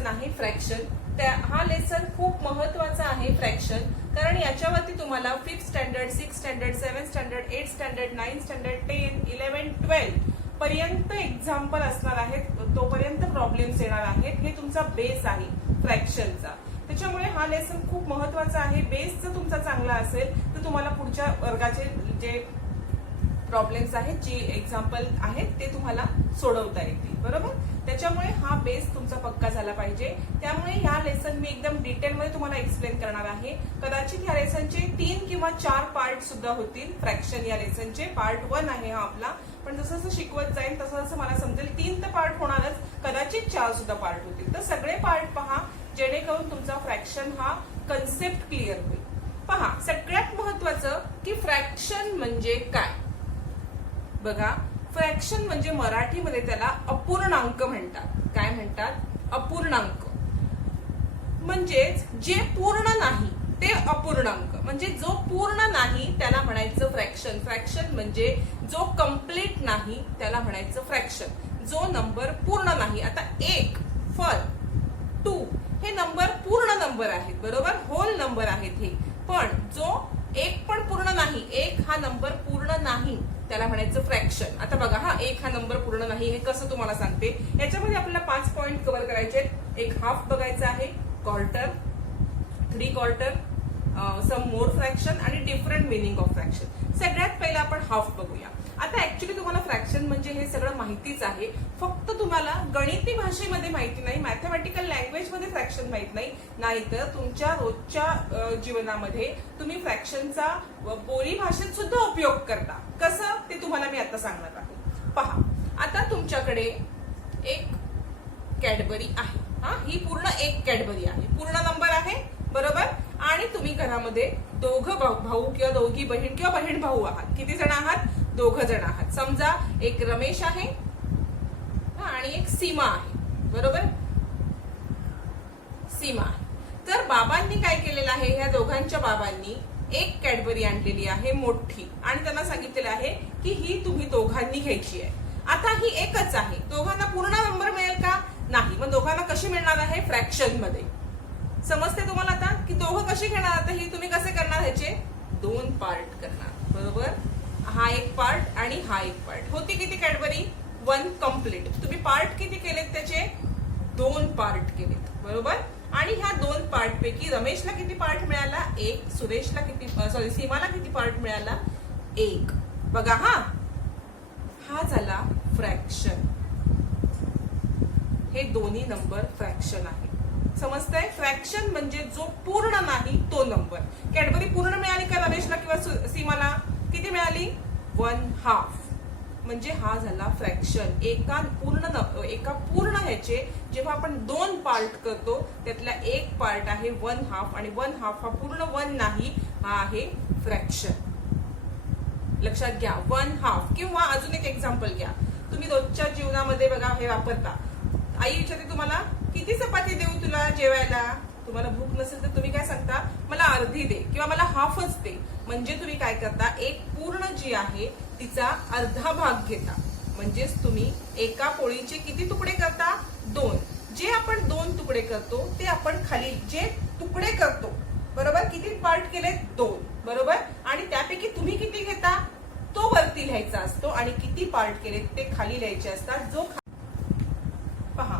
Lesson आहे fraction. हा lesson खूप महत्वाचा आहे फ्रॅक्शन, कारण याच्यावरती तुम्हाला 5th standard, 6th standard, 7th standard, 8th standard, 9th standard, 10, 11, 12 पर्यंत एक्झाम्पल असणार आहेत. तोपर्यंत प्रॉब्लेम्स येणार आहेत. हे तुमचा बेस आहे फ्रॅक्शनचा. त्याच्यामुळे हा लेसन खूप महत्वाचा आहे. बेस जर तुमचा चांगला असेल तर तुम्हाला पुढच्या वर्गाचे जे प्रॉब्लेम्स आहेत, जे एक्झाम्पल आहेत ते तुम्हाला सोडवता येतील. बरोबर. त्याच्यामुळे हा बेस तुमचा पक्का झाला पाहिजे. त्यामुळे ह्या लेसन मी एकदम डिटेलमध्ये तुम्हाला एक्सप्लेन करणार आहे. कदाचित ह्या लेसनचे 3 किंवा 4 पार्ट सुद्धा होतील. फ्रॅक्शन या लेसनचे पार्ट 1 आहे हा आपला. पण जसं जसं शिकवत जाईल तसं जसं मला समजेल 3 तर पार्ट होणारच, कदाचित 4 सुद्धा पार्ट होतील. तर सगळे पार्ट पहा, जेणेकरून तुमचा फ्रॅक्शन हा कन्सेप्ट क्लिअर होईल. पहा, सगळ्यात महत्वाचं की फ्रॅक्शन म्हणजे काय. बघा, फ्रॅक्शन म्हणजे मराठीमध्ये त्याला अपूर्णांक म्हणतात. काय म्हणतात? अपूर्णांक. म्हणजेच जे पूर्ण नाही ते अपूर्णांक. म्हणजे जो पूर्ण नाही त्याला म्हणायचं फ्रॅक्शन. फ्रॅक्शन म्हणजे जो कंप्लीट नाही त्याला म्हणायचं फ्रॅक्शन. जो नंबर पूर्ण नाही. आता 1, 4, 2 हे नंबर पूर्ण नंबर आहेत. बरोबर. होल नंबर आहेत हे. पण जो 1 पण पूर्ण नाही, 1 हा नंबर पूर्ण नाही त्याला म्हणायचं फ्रॅक्शन. आता बघा, हा 1 हा नंबर पूर्ण नाही हे कसं तुम्हाला सांगते. याच्यामध्ये आपल्याला 5 पॉइंट कव्हर करायचे. एक हाफ बघायचं आहे, क्वार्टर, 3 क्वार्टर, सम मोर फ्रॅक्शन आणि डिफरंट मिनिंग ऑफ फ्रॅक्शन. सगळ्यात पहिला आपण हाफ बघूया. आता ऍक्च्युली तुम्हाला फ्रॅक्शन म्हणजे हे सगळं माहितीच आहे, फक्त तुम्हाला गणिती भाषेमध्ये माहिती नाही, मॅथमॅटिकल लँग्वेजमध्ये फ्रॅक्शन माहित नाही. नाहीतर तुमच्या रोजच्या जीवनामध्ये तुम्ही फ्रॅक्शनचा बोली भाषेत सुद्धा उपयोग करता. कसं ते तुम्हाला मी आता सांगणार आहे. पहा, आता तुमच्याकडे एक कॅडबरी आहे. हा, ही पूर्ण एक कॅडबरी आहे. पूर्ण नंबर आहे. बरोबर. आणि तुम्ही घरामध्ये दोघं भाऊ किंवा दोघी बहीण किंवा बहीण भाऊ आहात. किती जण आहात? 2 जण आहात. समजा एक रमेश आहे आणि एक सीमा आहे. बरोबर. सीमा आहे. तर बाबांनी काय केलेलं आहे, ह्या दोघांच्या बाबांनी एक कॅडबरी आणलेली आहे मोठी, आणि त्यांना सांगितलेलं आहे की ही तुम्ही दोघांनी घ्यायची आहे. आता ही एकच आहे. दोघांना पूर्ण नंबर मिळेल का? नाही. मग दोघांना कशी मिळणार आहे? फ्रॅक्शन मध्ये. समजते तुम्हाला आता की दोघं कशी घेणार? आता ही तुम्ही कसे करणार? ह्याचे 2 पार्ट करणार. बरोबर. हा एक पार्ट आणि हा एक पार्ट. होती किती कॅडबरी? 1 कम्प्लीट. तुम्ही पार्ट किती केलेत? त्याचे 2 पार्ट केलेत. बरोबर. आणि ह्या 2 पार्ट पैकी रमेशला किती पार्ट मिळाला? 1. सुरेशला किती, सीमाला किती पार्ट मिळाला? 1. बघा, हा झाला फ्रॅक्शन. हे दोन्ही नंबर फ्रॅक्शन आहे. समजतंय? फ्रॅक्शन म्हणजे जो पूर्ण नाही तो नंबर. कॅडबरी पूर्ण मिळाली का रमेशला किंवा सीमाला? किती मिळाली? 1/2. म्हणजे हा झाला फ्रॅक्शन. एका पूर्ण ह्याचे जेव्हा आपण 2 पार्ट करतो त्यातला एक पार्ट आहे 1/2, आणि 1/2 हा पूर्ण 1 नाही, हा आहे फ्रॅक्शन. लक्षात घ्या. 1/2. किंवा अजून एक एक्झाम्पल घ्या. तुम्ही रोजच्या जीवनामध्ये बघा हे वापरता. आई विचारते तुम्हाला, किती चपाती देऊ तुला जेवायला? तुम्हाला भूक नसेल तर तुम्ही काय सांगता? मला अर्धी दे किंवा मला हाफच दे. म्हणजे तुम्ही काय करता? एक पूर्ण जी आहे तिचा अर्धा भाग घेता. म्हणजेच तुम्ही एका पोळीचे किती तुकडे करता? 2. जे आपण 2 तुकडे करतो ते आपण खाली जे तुकडे करतो, बरोबर, किती पार्ट केले? 2. बरोबर. आणि त्यापैकी तुम्ही किती घेता तो वरती लिहायचा असतो, आणि किती पार्ट केले ते खाली लिहायचे असतात. जो पहा,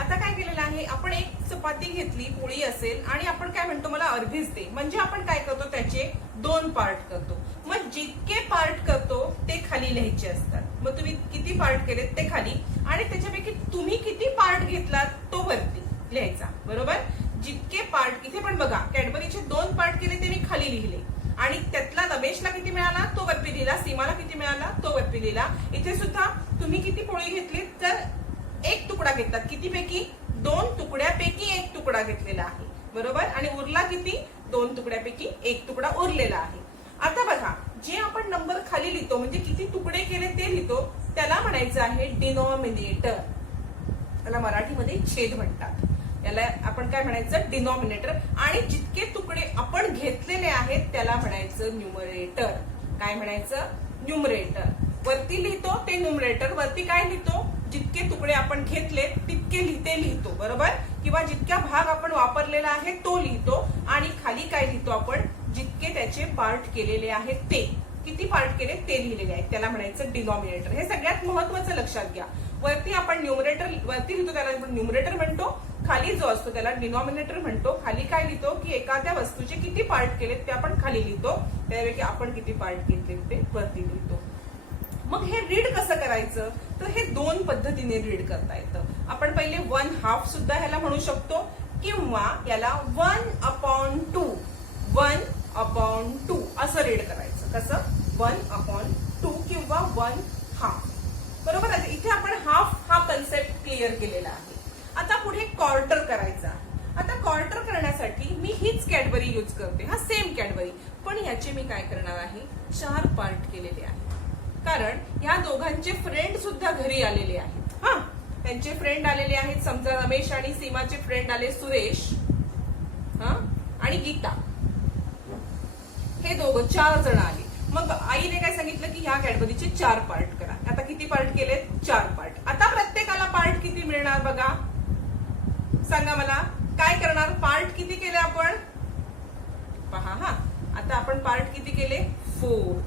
आता काय केलेलं आहे, आपण एक चपाती घेतली, पोळी असेल, आणि आपण काय म्हणतो? मला अर्धीच दे. म्हणजे आपण काय करतो? त्याचे 2 पार्ट करतो. मग जितके पार्ट करतो ते खाली लिहायचे असतात. मग तुम्ही किती पार्ट केलेत ते खाली, आणि त्याच्यापैकी तुम्ही किती पार्ट घेतलात तो वरती लिहायचा. बरोबर. जितके पार्ट, इथे पण बघा, कॅडबरीचे 2 पार्ट केले ते मी खाली लिहिले, आणि त्यातला रमेशला किती मिळाला तो वरती लिहिला, सीमाला किती मिळाला तो वरती लिहिला. इथे सुद्धा तुम्ही किती पोळी घेतली तर 1 तुकडा घेतलात. किती पैकी? 2 तुकड्यापैकी 1 तुकडा घेतलेला आहे. बरोबर. आणि उरला किती? 2 तुकड्यापैकी 1 तुकडा उरलेला आहे. आता बघा, जे आपण नंबर खाली लिहितो म्हणजे किती तुकडे केले ते लिहितो, त्याला म्हणायचं आहे डिनॉमिनेटर. त्याला मराठीमध्ये छेद म्हणतात. याला आपण काय म्हणायचं? डिनॉमिनेटर. आणि जितके तुकडे आपण घेतलेले आहेत त्याला म्हणायचं न्यूमरेटर. काय म्हणायचं? न्यूमरेटर. वरती लिहितो ते न्यूमरेटर. वरती काय लिहितो? जितके तुकडे आपण घेतले तितके लिहितो. बरोबर. किंवा जितक्या भाग आपण वापरलेला आहे तो लिहितो आणि खाली काय लिहितो आपण, जितके त्याचे पार्ट केलेले आहेत ते, किती पार्ट केले ते लिहिलेले आहेत, त्याला म्हणायचं डिनॉमिनेटर. हे सगळ्यात महत्वाचं लक्षात घ्या. वरती आपण न्यूमरेटर वरती लिहितो त्याला आपण न्यूमरेटर म्हणतो, खाली जो असतो त्याला डिनॉमिनेटर म्हणतो. खाली काय लिहितो की एखाद्या वस्तूचे किती पार्ट केलेत ते आपण खाली लिहितो, त्यापैकी आपण किती पार्ट घेतले ते वरती लिहितो. मग हे रीड कसं करायचं, तर हे दोन पद्धतीने रीड करता येतं. आपण पहिले 1/2 सुद्धा ह्याला म्हणू शकतो किंवा याला 1/2 1/2 असं रीड करायचं. कसं 1/2 किंवा 1/2. बरोबर आहे. इथे आपण हाफ हा कन्सेप्ट क्लिअर केलेला आहे. आता पुढे क्वार्टर करायचा. आता क्वार्टर करण्यासाठी मी हीच कॅडबरी यूज करते, हा सेम कॅडबरी, पण याचे मी काय करणार आहे, 4 पार्ट केलेले आहे. कारण ह्या दोघांचे फ्रेंड सुद्धा घरी आलेले आहेत. हा, त्यांचे फ्रेंड आलेले आहेत. समजा रमेश आणि सीमाचे फ्रेंड आले सुरेश आणि गीता, हे दोघं 4 जण आले. मग आईने काय सांगितलं की ह्या कॅडबरीचे 4 पार्ट करा. आता किती पार्ट केलेत, 4 पार्ट. आता प्रत्येकाला पार्ट किती मिळणार बघा, सांगा मला. काय करणार, पार्ट किती केले आपण, पहा. हा, आता आपण पार्ट किती केले, 4.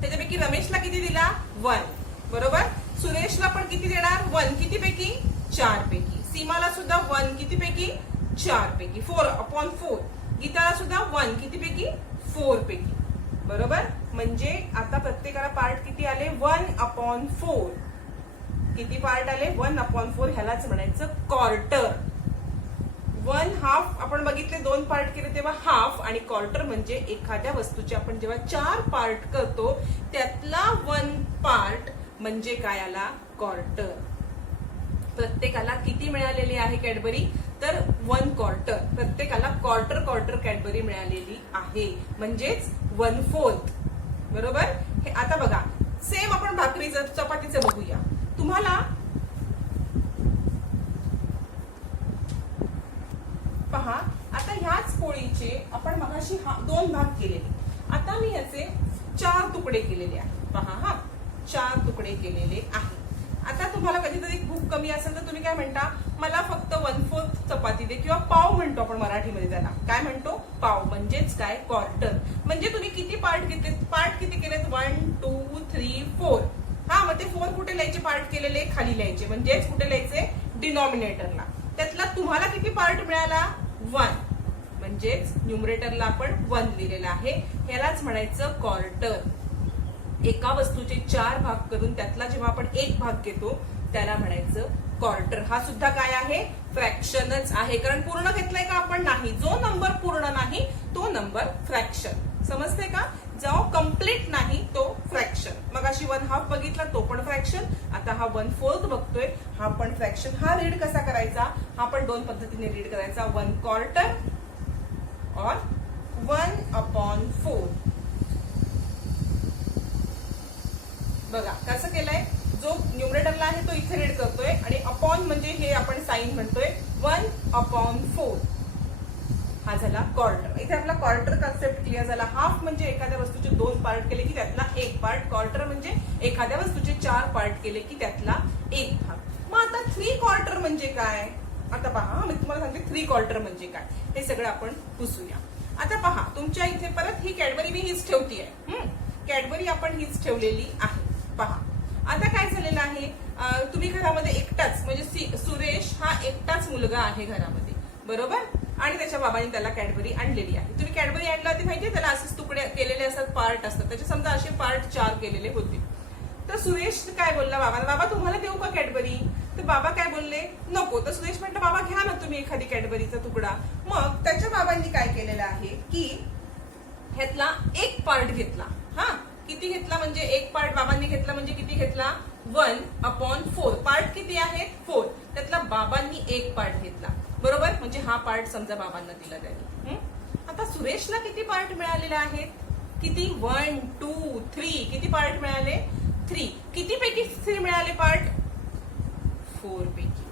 त्याच्यापैकी रमेशला किती दिला, 1. बरोबर. सुरेशला पण किती देणार, 1. किती पैकी, 4 पैकी. सीमाला सुद्धा 1. किती पैकी, 4 पैकी. 4/4. गीताला सुद्धा 1. किती पैकी, 4 पैकी. बरोबर. म्हणजे आता प्रत्येकाला पार्ट किती आले, 1/4. किती पार्ट आले, 1/4. ह्यालाच म्हणायचं क्वार्टर. 1/2 आपण बघितले, 2 पार्ट केले तेव्हा हाफ, आणि क्वार्टर म्हणजे एखाद्या वस्तूचे आपण जेव्हा 4 पार्ट करतो त्यातला 1 पार्ट म्हणजे काय आला, क्वार्टर. प्रत्येकाला किती मिळालेली आहे कॅडबरी, तर 1 क्वार्टर. प्रत्येकाला क्वार्टर कॅडबरी मिळालेली आहे, म्हणजेच 1/4. बरोबर. हे आता बघा, सेम आपण भाकरीचं चपातीचं बघूया. तुम्हाला पहा, आता ह्याच पोळीचे आपण मगाशी 2 भाग केलेले, आता मी याचे 4 तुकडे केलेले आहेत. पहा, हा 4 तुकडे केलेले आहेत. आता तुम्हाला कधीतरी भूक कमी असेल तर तुम्ही काय म्हणता, मला फक्त 1/4 चपाती दे, किंवा पाव म्हणतो आपण मराठीमध्ये त्याला. काय म्हणतो, पाव. म्हणजेच काय, क्वार्टर. म्हणजे तुम्ही किती पार्ट घेतले, पार्ट किती केलेत, 1 2 3 4. हा, मग ते 4 कुठे लिहायचे, पार्ट केलेले खाली लिहायचे, म्हणजेच कुठे लिहायचे, डिनॉमिनेटरला. त्यातला तुम्हाला किती पार्ट मिळाला, 1. म्हणजेच न्यूमरेटरला आपण 1 लिहिलेला आहे. ह्यालाच म्हणायचं क्वार्टर. एका वस्तूचे 4 भाग करून त्यातला जेव्हा आपण 1 भाग घेतो त्याला म्हणायचं क्वार्टर. हा सुद्धा काय आहे, फ्रॅक्शनच आहे. कारण पूर्ण घेतलंय का आपण, नाही. जो नंबर पूर्ण नाही तो नंबर फ्रॅक्शन. समजते का, जो कम्प्लीट नाही तो फ्रॅक्शन. मग अशी 1/2 बघितला, तो पण फ्रॅक्शन. आता हा 1/4 बघतोय, हा पण फ्रॅक्शन. हा रीड कसा करायचा, हा पण 2 पद्धतीने रीड करायचा, 1 क्वार्टर और 1/4. बघा कसं केलंय, जो न्यूमरेटरला आहे तो इथे रीड करतोय, आणि अपॉन म्हणजे हे आपण साइन म्हणतोय, 1/4. हा झाला क्वार्टर. इथे आपला क्वार्टर कन्सेप्ट क्लिअर झाला. हाफ म्हणजे एखाद्या वस्तूचे 2 पार्ट केले की त्यातला 1 पार्ट. क्वार्टर म्हणजे एखाद्या वस्तूचे 4 पार्ट केले की त्यातला 1 भाग. मग आता 3 क्वार्टर म्हणजे काय, आता पहा, मी तुम्हाला सांगते 3 क्वार्टर म्हणजे काय, हे सगळं आपण पुसूया. आता पहा, तुमच्या इथे परत ही कॅडबरी मी हीच ठेवतीये. कॅडबरी आपण हीच ठेवलेली आहे. पहा, आता काय झालेलं आहे, तुम्ही घरामध्ये एकटाच, म्हणजे सुरेश हा एकटाच मुलगा आहे घरामध्ये. बरोबर. आणि त्याच्या बाबांनी त्याला कॅडबरी आणलेली आहे. तुम्ही कॅडबरी आणला होती माहितीये, त्याला असेच तुकडे केलेले असतात, पार्ट असतात त्याचे. समजा असे पार्ट 4 केलेले होते. तर सुरेश काय बोलला बाबांना, बाबा तुम्हाला देऊ का कॅडबरी. तर बाबा काय बोलले, नको. तर सुरेश म्हटलं, बाबा घ्या ना तुम्ही एखादी कॅडबरीचा तुकडा. मग त्याच्या बाबांनी काय केलेलं आहे की ह्यातला 1 पार्ट घेतला. हा, किती घेतला म्हणजे 1 पार्ट बाबांनी घेतला, म्हणजे किती घेतला, 1/4. पार्ट किती आहेत, 4. त्यातला बाबांनी 1 पार्ट घेतला. बरोबर. म्हणजे हा पार्ट समजा बाबांना दिला जाईल. आता सुरेशला किती पार्ट मिळालेले आहेत, किती, 1 2 3. किती पार्ट मिळाले, 3. किती पैकी 3 मिळाले पार्ट, 4 पैकी.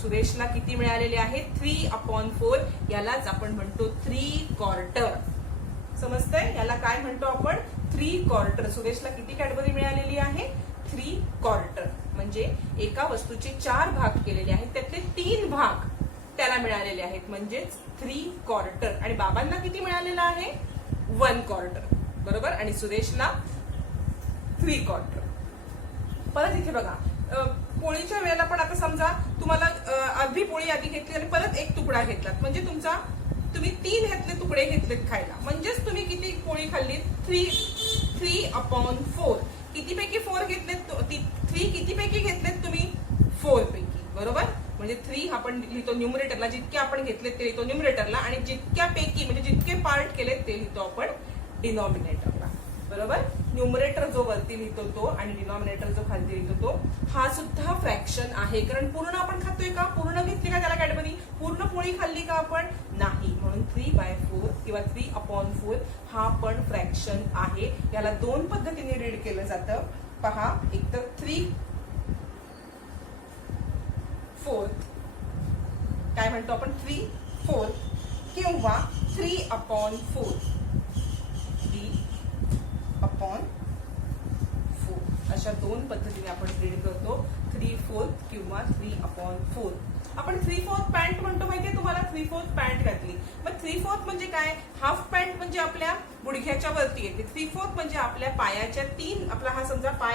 सुरेशला किती मिळालेले आहेत, 3/4. यालाच आपण म्हणतो 3 क्वार्टर. समजतंय, याला काय म्हणतो आपण, 3 क्वार्टर. सुरेशला किती कॅडबरी मिळालेली आहे, 3 क्वार्टर. म्हणजे एका वस्तूचे 4 भाग केलेले आहेत, त्यातले 3 भाग मला मिळालेले आहेत म्हणजेच 3/4 आणि बाबांना किती मिळालेलं आहे 1/4 बरोबर आणि सुरेशला 3/4. परत इथे बघा पोळीच्या वेळेला पण आता समजा तुम्हाला अर्धी पोळी आधी घेतली आणि परत एक तुकडा घेतलात म्हणजे तुम्ही 3 ह्यातले तुकडे घेतलेत खायला म्हणजेच तुम्ही किती पोळी खाल्ली 3/4. कितीपैकी 4 घेतलेत 3 कितीपैकी घेतलेत तुम्ही 4 पैकी बरोबर म्हणजे 3 आपण लिहितो न्यूमरेटरला जितके आपण घेतलेत ते लिहितो न्यूमरेटरला आणि जितक्यापैकी म्हणजे जितके पार्ट केलेत ते लिहितो आपण डिनॉमिनेटरला बरोबर. न्यूमरेटर जो वरती लिहितो तो आणि डिनॉमिनेटर जो खालती लिहितो तो हा सुद्धा फ्रॅक्शन आहे कारण पूर्ण आपण खातोय का पूर्ण घेतली का त्याला कॅडबरी पूर्ण पोळी खाल्ली का आपण नाही म्हणून 3/4 किंवा 3/4 हा पण फ्रॅक्शन आहे. याला 2 पद्धतीने रीड केलं जातं पहा एक तर 3/4 काय म्हणतो आपण 3/4 किंवा 3/4 अशा 2 पद्धतीने आपण रीड करतो 3/4 किंवा 3/4. आपण 3/4 पॅन्ट म्हणतो माहितीये तुम्हाला 3/4 पॅन्ट घातली मग 3/4 म्हणजे काय हाफ पॅन्ट म्हणजे आपल्या गुडघ्याच्या वरती येते 3/4 म्हणजे आपल्या पायाच्या 3 आपला हा समजा पाय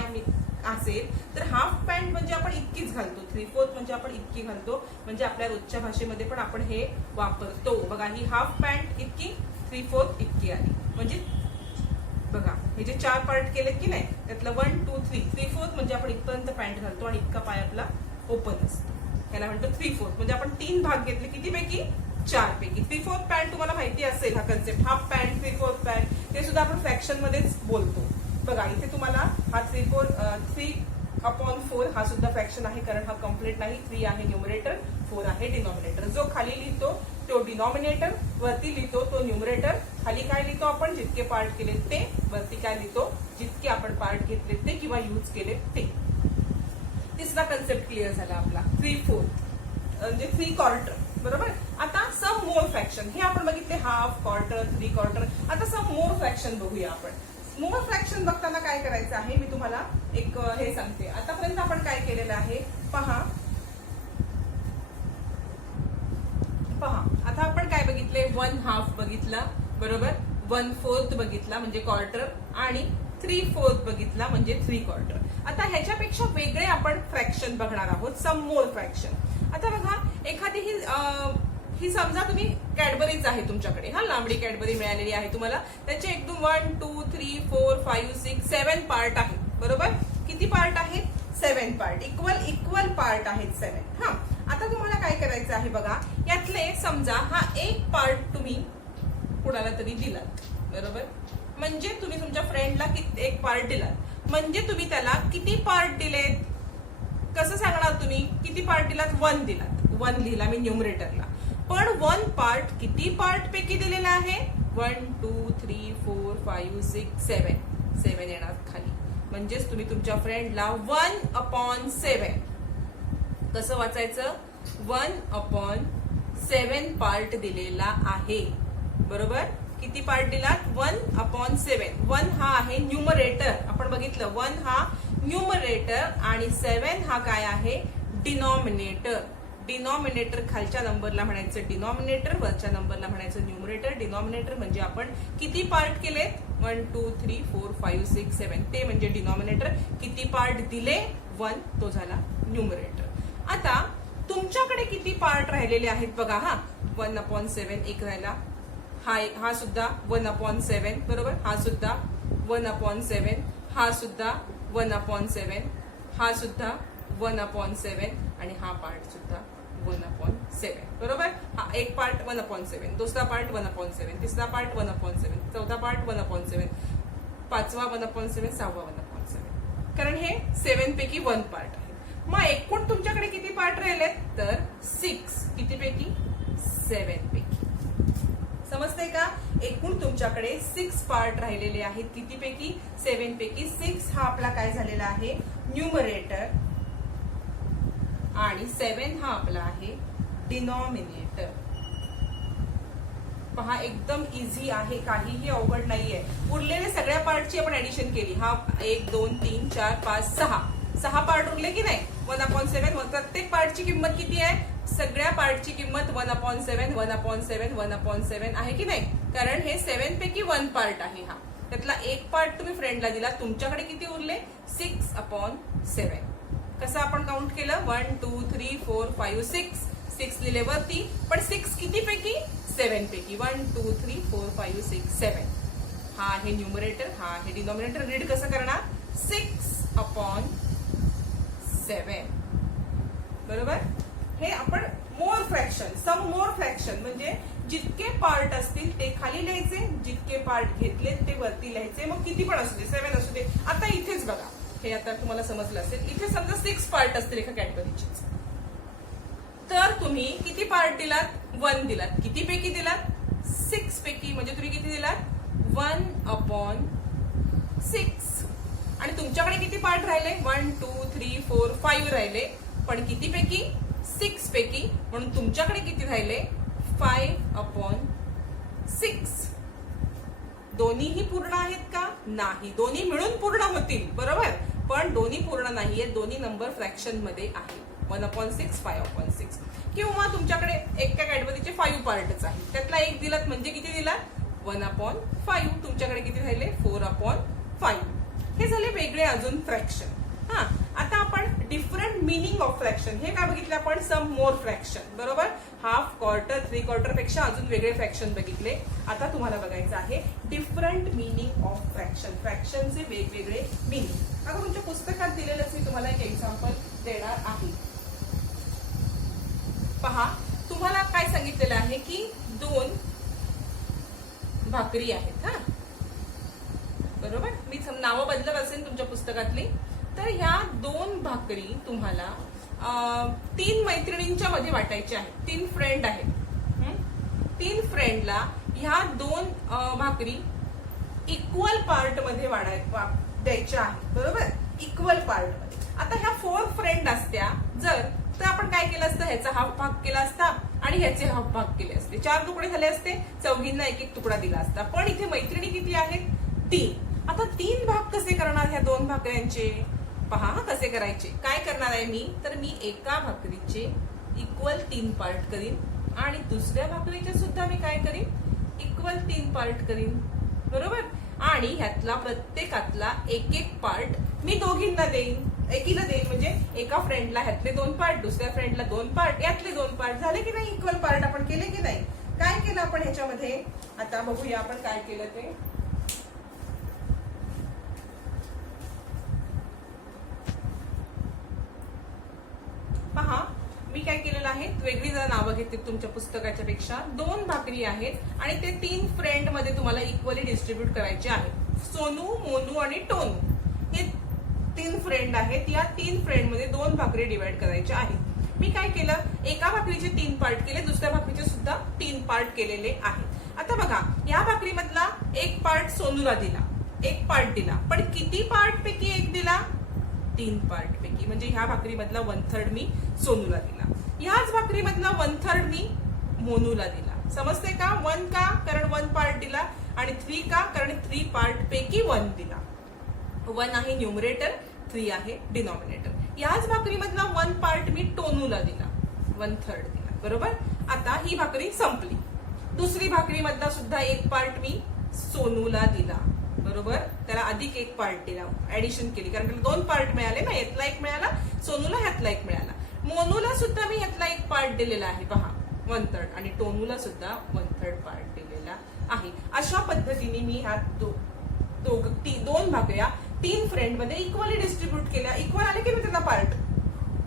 असेल तर हाफ पॅन्ट म्हणजे आपण इतकीच घालतो 3/4 म्हणजे आपण इतकी घालतो म्हणजे आपल्या रोजच्या भाषेमध्ये पण आपण हे वापरतो बघा ही हाफ पॅन्ट इतकी 3/4 इतकी आली म्हणजे बघा हे जे 4 पार्ट केलेत की नाही त्यातलं 1 2 3 3/4 म्हणजे आपण इथपर्यंत पॅन्ट घालतो आणि इतका पाय आपला ओपन असतो याला म्हणतो 3/4 म्हणजे आपण 3 भाग घेतले किती पैकी 4 पैकी 3/4 पॅन्ट तुम्हाला माहिती असेल हा कन्सेप्ट हाफ पॅन्ट 3/4 पॅन्ट ते सुद्धा आपण फ्रॅक्शन मध्येच बोलतो बघा इथे तुम्हाला हा 3/4 हा सुद्धा फ्रॅक्शन आहे कारण हा कम्प्लीट नाही 3 आहे न्यूमरेटर 4 आहे डिनॉमिनेटर जो खाली लिहितो तो डिनॉमिनेटर वरती लिहितो तो न्यूमरेटर खाली काय लिहितो आपण जितके पार्ट केले ते वरती काय लिहितो जितके आपण पार्ट घेतले ते किंवा यूज केले ते. तिसरा कन्सेप्ट क्लिअर झाला आपला 3/4 म्हणजे 3/4 बरोबर. आता सम मोर फ्रॅक्शन हे आपण बघितले हाफ क्वार्टर 3/4 आता सम मोर फ्रॅक्शन बघूया आपण. मोर फ्रॅक्शन बघताना काय करायचं आहे मी तुम्हाला एक हे सांगते आतापर्यंत आपण काय केलेलं आहे पहा आता आपण काय बघितले 1/2 बघितला बरोबर 1/4 बघितला म्हणजे क्वार्टर आणि 3/4 बघितला म्हणजे 3/4. आता ह्याच्यापेक्षा वेगळे आपण फ्रॅक्शन बघणार आहोत सम मोर फ्रॅक्शन. आता बघा एखादी ही समजा तुम्ही कॅडबरीच आहे तुमच्याकडे हा लांबडी कॅडबरी मिळालेली आहे तुम्हाला त्याचे एकदम 1 2 3 4 5 6 7 पार्ट आहेत बरोबर. किती पार्ट आहेत 7 पार्ट इक्वल पार्ट आहेत 7. हा आता तुम्हाला काय करायचं आहे बघा यातले समजा हा एक पार्ट तुम्ही कुणाला तरी दिलात बरोबर म्हणजे तुम्ही तुमच्या फ्रेंडला एक पार्ट दिलात म्हणजे तुम्ही त्याला किती पार्ट दिलेत कसं सांगणार तुम्ही किती पार्ट दिलात 1 दिलात 1 लिहिला मी न्यूमरेटरला पण 1 पार्ट किती पार्ट पैकी दिलेला आहे 1 2 3 4 5 6 7 येणार खाली म्हणजेच तुम्ही तुमच्या फ्रेंडला 1/7 कसं वाचायचं 1/7 पार्ट दिलेला आहे बरोबर. किती पार्ट दिलात 1/7 1 हा आहे न्यूमरेटर आपण बघितलं 1 हा न्यूमरेटर आणि 7 हा काय आहे डिनॉमिनेटर. डिनॉमिनेटर खालच्या नंबरला म्हणायचं डिनॉमिनेटर वरच्या नंबरला म्हणायचं न्यूमरेटर. डिनॉमिनेटर म्हणजे आपण किती पार्ट केलेत 1 2 3 4 5 6 7 ते म्हणजे डिनॉमिनेटर. किती पार्ट दिले 1 तो झाला न्यूमरेटर. आता तुमच्याकडे किती पार्ट राहिलेले आहेत बघा हा 1/7 एक राहिला हा सुद्धा 1/7 बरोबर हा सुद्धा 1/7 हा सुद्धा 1/7 हा सुद्धा 1/7 आणि हा पार्ट सुद्धा 1/7 बरोबर. हा एक पार्ट 1/7 दुसरा पार्ट 1/7 तिसरा पार्ट 1/7 चौथा पार्ट 1/7 पाचवा 1/7 सहावा 1/7 कारण हे 7 पैकी 1 पार्ट आहे. मग एकूण तुमच्याकडे किती पार्ट राहिले तर 6 किती पैकी 7 पैकी समजते का. एकूण तुमच्याकडे 6 पार्ट राहिलेले आहेत किती पैकी 7 पैकी. 6 हा आपला काय झालेला आहे न्यूमरेटर आणि 7 हा आपला आहे डिनॉमिनेटर. पहा एकदम इझी आहे काहीही अवघड नाहीये. उरलेल्या सगळ्या पार्टची आपण ऍडिशन केली हा 1 2 3 4 5 6 पार्ट उरले की नाही 1/7 प्रत्येक पार्टची किंमत किती आहे सगळ्या पार्ट पार्टची किंमत 1/7 1/7 1/7 आहे की नाही, कारण हे 7 पैकी 1 पार्ट आहे हा. त्यातला एक पार्ट तुम्ही फ्रेंडला दिला, तुमच्याकडे किती उरले 6/7. कसं आपण काउंट केलं 1 2 3 4 5 6 6 लिहिले वरती, पण 6 किती पैकी 7 पैकी 1 2 3 4 5 6 7. हा आहे न्यूमरेटर, हा आहे डिनॉमिनेटर. रीड कसं करणार 6/7. बरोबर. हे आपण मोर फ्रॅक्शन, सम मोर फ्रॅक्शन म्हणजे जितके पार्ट असतील ते खाली लिहायचे, जितके पार्ट घेतले ते वरती लिहायचे. मग किती पण असू दे, 7 असू दे. आता इथेच बघा, हे आता तुम्हाला समजलं असेल. इथे समजा 6 पार्ट असतील एका कॅटेगरीचे, तर तुम्ही किती पार्ट दिलात 1 दिलात. किती पैकी दिलात 6 पैकी, म्हणजे तुम्ही किती दिलात 1/6. आणि तुमच्याकडे किती पार्ट राहिले 1 2 3 4 5 राहिले, पण किती पैकी 6 पैकी, म्हणून तुमच्याकडे किती राहिले 5/6. दोन्हीही पूर्ण आहेत का नाही, दोन्ही मिळून पूर्ण होतील बरोबर, पण दोन्ही पूर्ण नाहीये. दोन्ही नंबर फ्रॅक्शन मध्ये आहे 1/6 5/6. किंवा तुमच्याकडे एका कॅटेगरीचे 5 पार्टच आहे, त्यातला एक दिलात म्हणजे किती दिलात 1/5. तुमच्याकडे किती राहिले 4/5. हे झाले वेगळे अजून फ्रॅक्शन. हा, आता आपण डिफरंट मिनिंग ऑफ फ्रॅक्शन हे काय बघितलं आपण, सम मोर फ्रॅक्शन बरोबर. हाफ, क्वार्टर, 3/4 पेक्षा अजून वेगळे फ्रॅक्शन बघितले. आता तुम्हाला बघायचं आहे डिफरंट मिनिंग ऑफ फ्रॅक्शन, फ्रॅक्शनचे वेगवेगळे मिनिंग. आता तुमच्या पुस्तकात दिलेलंच मी तुम्हाला एक एक्झाम्पल देणार आहे. पहा, तुम्हाला काय सांगितलेलं आहे की 2 भाकरी आहेत. हा बरोबर, मी नावं बदलत असेल तुमच्या पुस्तकातली. तर ह्या 2 भाकरी तुम्हाला 3 मैत्रिणींच्या मध्ये वाटायच्या आहेत. 3 फ्रेंड आहेत. 3 फ्रेंडला ह्या 2 भाकरी इक्वल पार्ट मध्ये द्यायच्या आहेत बरोबर, इक्वल पार्ट मध्ये. आता ह्या 4 फ्रेंड असत्या जर, तर आपण काय केलं असतं, ह्याचा हाफ भाग केला असता आणि ह्याचे हाफ भाग केले असते. 4 तुकडे झाले असते, चौघींना एक एक तुकडा दिला असता. पण इथे मैत्रिणी किती आहेत 3. आता 3 भाग कसे करणार ह्या 2 भाकऱ्यांचे, पहा कसे करायचे. काय करणार आहे मी, तर मी एका भाकरीचे इक्वल 3 पार्ट करीन आणि दुसऱ्या भाकरीचे सुद्धा मी काय करीन इक्वल 3 पार्ट करीन बरोबर. आणि ह्यातला प्रत्येकातला एक एक पार्ट मी दोघींना देईन, एकीला देईन. म्हणजे एका फ्रेंडला ह्यातले 2 पार्ट, दुसऱ्या फ्रेंडला 2 पार्ट, यातले 2 पार्ट. झाले की नाही इक्वल पार्ट आपण केले की नाही. काय केलं आपण ह्याच्यामध्ये, आता बघूया आपण काय केलं ते. पहा, मी काय केलेलं आहे, वेगळी जरा नावं घेते तुमच्या पुस्तकाच्या पेक्षा. 2 भाकरी आहेत आणि ते 3 फ्रेंड मध्ये तुम्हाला इक्वली डिस्ट्रीब्यूट करायचे आहेत. सोनू, मोनू आणि टोनू हे 3 फ्रेंड आहेत. या 3 फ्रेंड मध्ये 2 भाकरी डिवाइड करायच्या आहेत. मी काय केलं, एका भाकरीचे 3 पार्ट केले, दुसऱ्या भाकरीचे सुद्धा 3 पार्ट केलेले आहेत. आता बघा, या भाकरीमधला एक पार्ट सोनूला दिला, एक पार्ट दिला, पण किती पार्ट पैकी एक दिला 3 पार्ट पैकी. म्हणजे ह्या भाकरीमधला 1/3 मी सोनूला दिला, ह्याच भाकरीमधला 1/3 मी मोनूला दिला. समजते का. 1 का, कारण 1 पार्ट दिला, आणि 3 का, कारण 3 पार्ट पैकी 1 दिला. 1 आहे न्यूमरेटर, 3 आहे डिनॉमिनेटर. याच भाकरीमधला 1 पार्ट मी टोनूला दिला, 1/3 दिला बरोबर. आता ही भाकरी संपली. दुसरी भाकरीमधला सुद्धा एक पार्ट मी सोनूला दिला बरोबर, त्याला अधिक एक पार्ट दिला, ऍडिशन केली, कारण त्याला 2 पार्ट मिळाले ना, यातला एक मिळाला सोनूला, ह्यातला एक मिळाला. मोनूला सुद्धा मी ह्यातला एक पार्ट दिलेला आहे पहा 1/3, आणि टोनूला सुद्धा 1/3 पार्ट दिलेला आहे. अशा पद्धतीने मी ह्या 2 भाकऱ्या 3 फ्रेंड मध्ये इक्वली डिस्ट्रीब्यूट केल्या. इक्वल आले की मी त्यांना पार्ट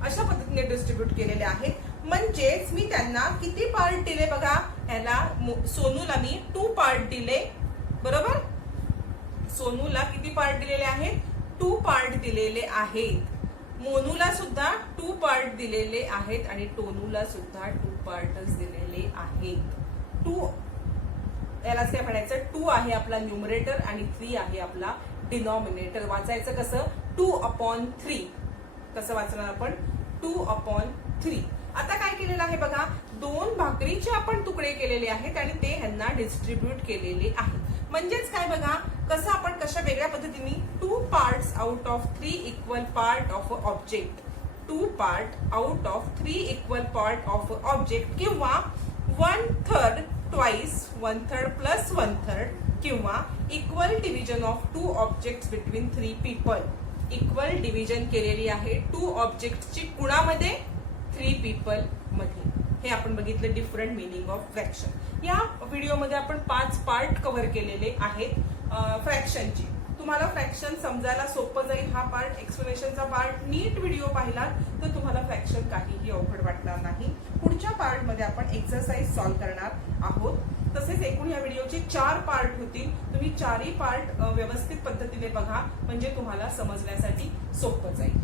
अशा पद्धतीने डिस्ट्रीब्यूट केलेले आहेत. म्हणजेच मी त्यांना किती पार्ट दिले बघा, ह्याला सोनूला मी 2 पार्ट दिले बरोबर. सोनूला किती पार्ट दिलेले आहेत 2 पार्ट दिलेले आहेत. मोनूला सुद्धा 2 पार्ट दिलेले आहेत आणि टोनूला सुद्धा 2 पार्टच दिलेले आहेत. 2 यालाच काय म्हणायचं, 2 आहे आपला न्यूमरेटर आणि 3 आहे आपला डिनॉमिनेटर. वाचायचं कसं 2/3. कसं वाचणार आपण 2/3. आता काय केलेलं आहे बघा, 2 भाकरीचे आपण तुकडे केलेले आहेत आणि ते ह्यांना डिस्ट्रीब्यूट केलेले आहेत. म्हणजेच काय बघा, कसं आपण कशा वेगळ्या पद्धतीने 2 parts out of 3 equal part of a object 2 part out of 3 equal part of object किंवा 1/3 ट्वाइस 1/3 प्लस 1/3 किंवा equal division of 2 objects between 3 people. Equal division केलेली आहे 2 ऑब्जेक्टची कुणामध्ये 3 पीपल मध्ये. हे आपण बघितलं डिफरंट मिनिंग ऑफ फ्रॅक्शन. या व्हिडिओमध्ये आपण 5 पार्ट कव्हर केलेले आहेत फ्रॅक्शनची. तुम्हाला फ्रॅक्शन समजायला सोपं जाईल. हा पार्ट एक्सप्लेनेशनचा पार्ट नीट व्हिडिओ पाहिला तर तुम्हाला फ्रॅक्शन काहीही अवघड वाटणार नाही. पुढच्या पार्ट मध्ये आपण एक्सरसाइज सॉल्व्ह करणार आहोत. तसेच एकूण या व्हिडिओचे 4 पार्ट होतील. तुम्ही 4ही पार्ट व्यवस्थित पद्धतीने बघा म्हणजे तुम्हाला समजण्यासाठी सोपं जाईल.